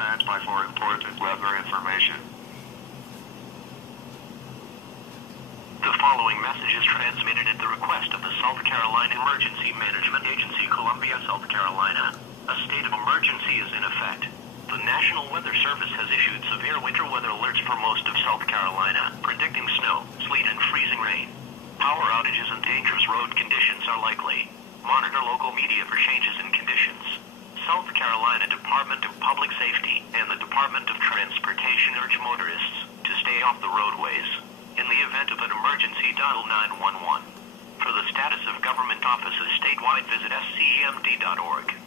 stand by for important weather information. The following message is transmitted at the request of the South Carolina Emergency Management Agency, Columbia, South Carolina. A state of emergency is in effect. The National Weather Service has issued severe winter weather alerts for most of South Carolina, predicting snow, sleet, and freezing rain. Power outages and dangerous road conditions are likely. Monitor local media for changes in conditions. South Carolina Department of Public Safety and the Department of Transportation urge motorists to stay off the roadways. In the event of an emergency, dial 911. For the status of government offices statewide, visit scemd.org.